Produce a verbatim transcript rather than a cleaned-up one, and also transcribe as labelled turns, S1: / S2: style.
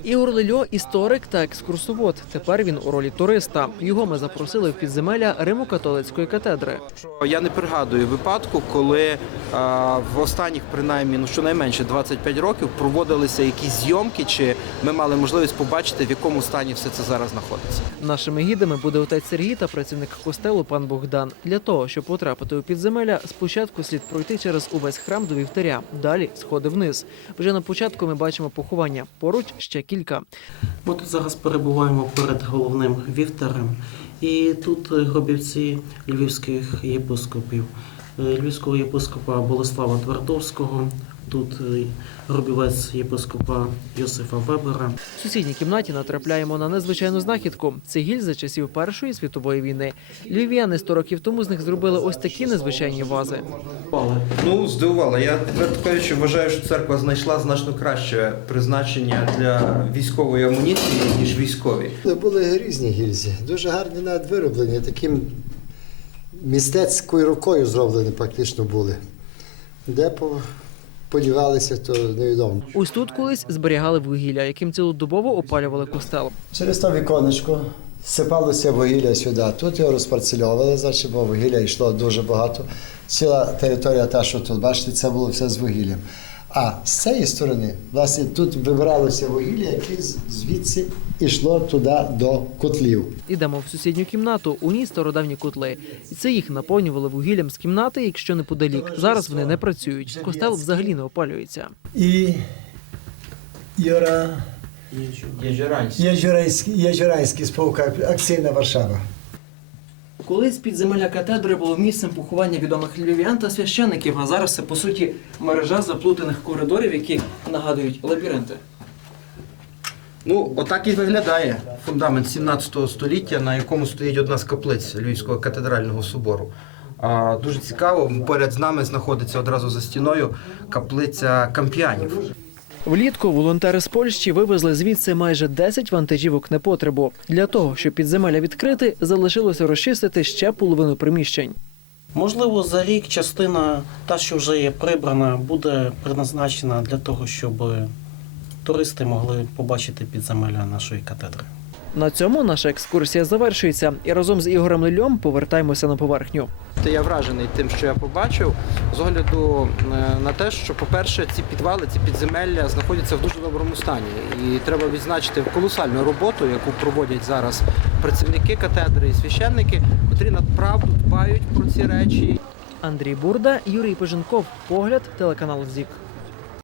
S1: Ігор Лельо – історик та екскурсовод. Тепер він у ролі туриста. Його ми запросили в підземелля Римо-католицької катедри.
S2: Я не пригадую випадку, коли а, в останніх, принаймні, ну щонайменше двадцять п'ять років проводилися якісь зйомки, чи ми мали можливість побачити, в якому стані все це зараз знаходиться.
S1: Нашими гідами буде отець Сергій та працівник костелу пан Богдан. Для того, щоб потрапити у підземелля, спочатку слід пройти через увесь храм до вівтаря, далі сходи вниз. Вже на початку ми бачимо поховання, поруч ще кілька.
S3: Ми тут зараз перебуваємо перед головним вівтарем. І тут гробівці львівських єпископів. Львівського єпископа Болеслава Твардовського, тут гробівець єпископа Йосифа Вебера.
S1: В сусідній кімнаті натрапляємо на незвичайну знахідку. Це гільзи часів Першої світової війни. Львів'яни сто років тому з них зробили ось такі незвичайні вази.
S2: Ну, здивувало. Я, відверто кажучи, вважаю, що церква знайшла значно краще призначення для військової амуніції, ніж військові.
S4: Були різні гільзи, дуже гарні навіть вироблені, таким мистецькою рукою зроблені практично були. Де подівалися, то невідомо.
S1: Ось тут колись зберігали вугілля, яким цілодобово опалювали костел.
S4: Через то віконечко сипалося вугілля сюди. Тут його розпарцельовували, значить, бо вугілля йшло дуже багато. Ціла територія, та, що тут, бачите, це було все з вугіллям. А з цієї сторони, власне, тут вибиралося вугілля, яке звідси йшло туди до котлів.
S1: Ідемо в сусідню кімнату, у ній стародавні котли. І це їх наповнювали вугіллям з кімнати, якщо неподалік. Зараз вони не працюють. Костел взагалі не опалюється.
S5: І Юра Єжуранський, Єжуранський спілка, акційна Варшава.
S1: Колись підземелля катедри було місцем поховання відомих львів'ян та священиків, а зараз це, по суті, мережа заплутаних коридорів, які нагадують лабіринти.
S2: Ну, отак і виглядає фундамент сімнадцятого століття, на якому стоїть одна з каплиць Львівського катедрального собору. А, дуже цікаво, поряд з нами знаходиться одразу за стіною каплиця Камп'янів.
S1: Влітку волонтери з Польщі вивезли звідси майже десять вантажівок непотребу. Для того, щоб підземелля відкрити, залишилося розчистити ще половину приміщень.
S3: Можливо, за рік частина, та, що вже є прибрана, буде призначена для того, щоб туристи могли побачити підземелля нашої катедри.
S1: На цьому наша екскурсія завершується. І разом з Ігорем Лельом повертаємося на поверхню.
S2: Я вражений тим, що я побачив, з огляду на те, що, по-перше, ці підвали, ці підземелля знаходяться в дуже доброму стані. І треба відзначити колосальну роботу, яку проводять зараз працівники катедри і священники, котрі направду дбають про ці речі.
S1: Андрій Бурда, Юрій Поженков. Погляд, телеканал ЗІК.